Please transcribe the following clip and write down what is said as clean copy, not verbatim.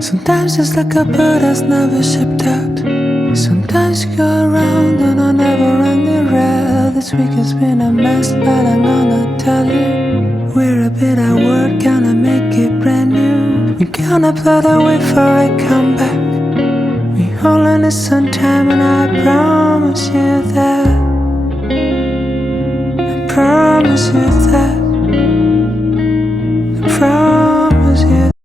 Sometimes it's like a bird that's never shipped out. Sometimes you go around and I never run the rail. This week has been a mess, but I'm gonna tell you, we're a bit at work, gonna make it brand new. We're gonna play the way for a comeback. We only need some time, and I promise you that, I promise you that, I promise